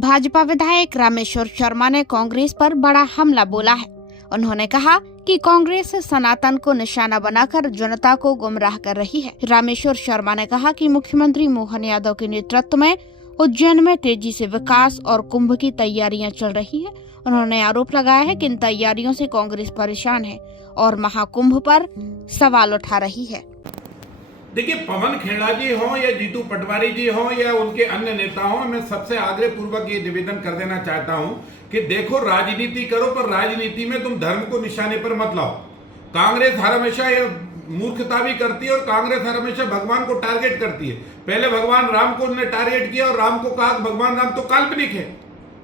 भाजपा विधायक रामेश्वर शर्मा ने कांग्रेस पर बड़ा हमला बोला है। उन्होंने कहा कि कांग्रेस सनातन को निशाना बनाकर जनता को गुमराह कर रही है। रामेश्वर शर्मा ने कहा कि मुख्यमंत्री मोहन यादव के नेतृत्व में उज्जैन में तेजी से विकास और कुंभ की तैयारियां चल रही है। उन्होंने आरोप लगाया है कि इन तैयारियों से कांग्रेस परेशान है और महाकुंभ पर सवाल उठा रही है। देखिए, पवन खेड़ा जी हों या जीतू पटवारी जी हों या उनके अन्य नेता हों, मैं सबसे आग्रह पूर्वक ये निवेदन कर देना चाहता हूं कि देखो, राजनीति करो पर राजनीति में तुम धर्म को निशाने पर मत लाओ। कांग्रेस हर हमेशा ये मूर्खता भी करती है और कांग्रेस हर हमेशा भगवान को टारगेट करती है। पहले भगवान राम को उन्होंने टारगेट किया और राम को कहा भगवान राम तो काल्पनिक है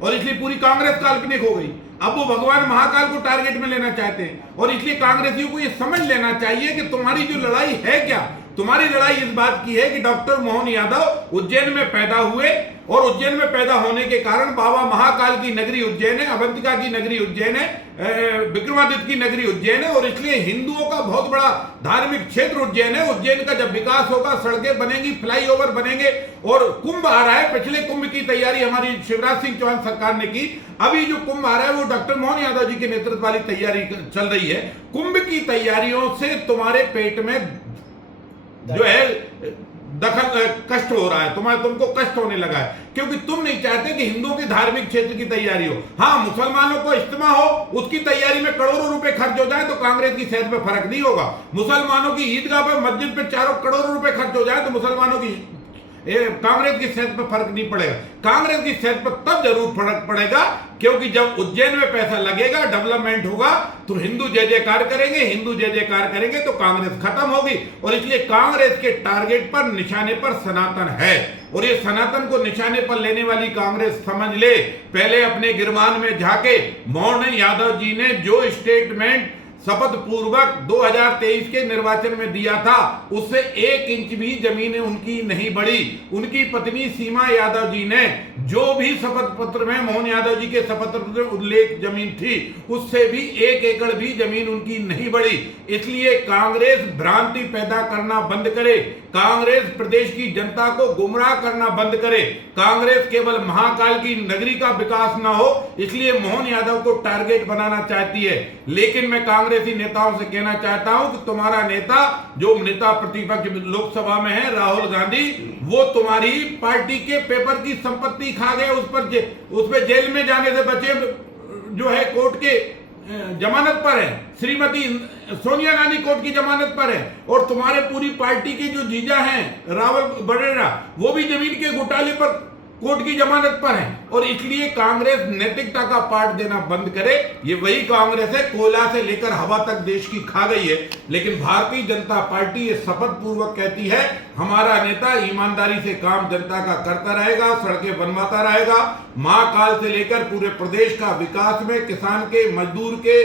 और इसलिए पूरी कांग्रेस काल्पनिक हो गई। अब वो भगवान महाकाल को टारगेट में लेना चाहते हैं और इसलिए कांग्रेसियों को ये समझ लेना चाहिए कि तुम्हारी जो लड़ाई है क्या, तुम्हारी लड़ाई इस बात की है कि डॉक्टर मोहन यादव उज्जैन में पैदा हुए और उज्जैन में पैदा होने के कारण बाबा महाकाल की नगरी उज्जैन है, अवंतिका की नगरी उज्जैन है, विक्रमादित्य की नगरी उज्जैन है और इसलिए हिंदुओं का बहुत बड़ा धार्मिक क्षेत्र उज्जैन है। उज्जैन का जब विकास होगा, सड़कें बनेंगी, फ्लाईओवर बनेंगे और कुंभ आ रहा है। पिछले कुंभ की तैयारी हमारी शिवराज सिंह चौहान सरकार ने की। अभी जो कुंभ आ रहा है वो डॉक्टर मोहन यादव जी के नेतृत्व वाली तैयारी चल रही है। कुंभ की तैयारियों से तुम्हारे पेट में जो है कष्ट हो रहा है, तुमको कष्ट होने लगा है क्योंकि तुम नहीं चाहते कि हिंदुओं के धार्मिक क्षेत्र की तैयारी हो। हाँ, मुसलमानों को इज्तिमा हो, उसकी तैयारी में करोड़ों रुपए खर्च हो जाए तो कांग्रेस की सेहत पे फर्क नहीं होगा। मुसलमानों की ईदगाह पे, मस्जिद पे करोड़ों रुपए खर्च हो जाए तो मुसलमानों की कांग्रेस की सेहत पर फर्क नहीं पड़ेगा। कांग्रेस की सेहत पर तब जरूर फर्क पड़ेगा क्योंकि जब उज्जैन में पैसा लगेगा, डेवलपमेंट होगा तो हिंदू जय जयकार करेंगे, हिंदू जय जयकार करेंगे तो कांग्रेस खत्म होगी। और इसलिए कांग्रेस के टारगेट पर, निशाने पर सनातन है और ये सनातन को निशाने पर लेने वाली कांग्रेस समझ ले। पहले अपने गिरबान में झाके। मोहन यादव जी ने जो स्टेटमेंट शपथ पूर्वक 2023 के निर्वाचन में दिया था उससे 1 इंच भी जमीन उनकी नहीं बढ़ी। उनकी पत्नी सीमा यादव जी ने जो भी शपथ पत्र में मोहन यादव जी के शपथ पत्र में उल्लेख जमीन थी उससे भी 1 एकड़ भी जमीन उनकी नहीं बढ़ी। इसलिए कांग्रेस भ्रांति पैदा करना बंद करे, कांग्रेस प्रदेश की जनता को गुमराह करना बंद करे। कांग्रेस केवल महाकाल की नगरी का विकास ना हो इसलिए मोहन यादव को टारगेट बनाना चाहती है। लेकिन मैं कांग्रेसी नेताओं से कहना चाहता हूं कि तुम्हारा नेता, जो नेता प्रतिपक्ष लोकसभा में है, राहुल गांधी, वो तुम्हारी पार्टी के पेपर की संपत्ति खा गए, उस पर जेल में जाने से बचे, जो है कोर्ट के जमानत पर है। श्रीमती सोनिया गांधी कोर्ट की जमानत पर है और तुम्हारे पूरी पार्टी के जो जीजा हैं रावल बड़ेरा, वो भी जमीन के घोटाले पर कोर्ट की जमानत पर है। और इसलिए कांग्रेस नैतिकता का पाठ देना बंद करे। ये वही कांग्रेस है, कोयला से लेकर हवा तक देश की खा गई है। लेकिन भारतीय जनता पार्टी ये शपथ पूर्वक कहती है हमारा नेता ईमानदारी से काम जनता का करता रहेगा, सड़कें बनवाता रहेगा, महाकाल से लेकर पूरे प्रदेश का विकास में, किसान के, मजदूर के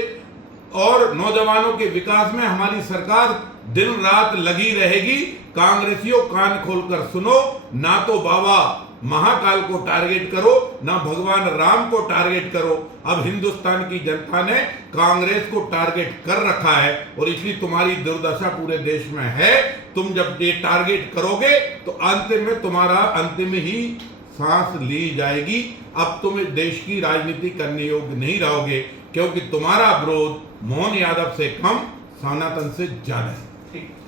और नौजवानों के विकास में हमारी सरकार दिन रात लगी रहेगी। कांग्रेसियों, कान खोलकर सुनो, ना तो बाबा महाकाल को टारगेट करो, ना भगवान राम को टारगेट करो। अब हिंदुस्तान की जनता ने कांग्रेस को टारगेट कर रखा है और इसलिए तुम्हारी दुर्दशा पूरे देश में है। तुम जब ये टारगेट करोगे तो अंतिम में तुम्हारा अंतिम ही सांस ली जाएगी। अब तुम देश की राजनीति करने योग्य नहीं रहोगे क्योंकि तुम्हारा विरोध मोहन यादव से कम, सनातन से ज्यादा है।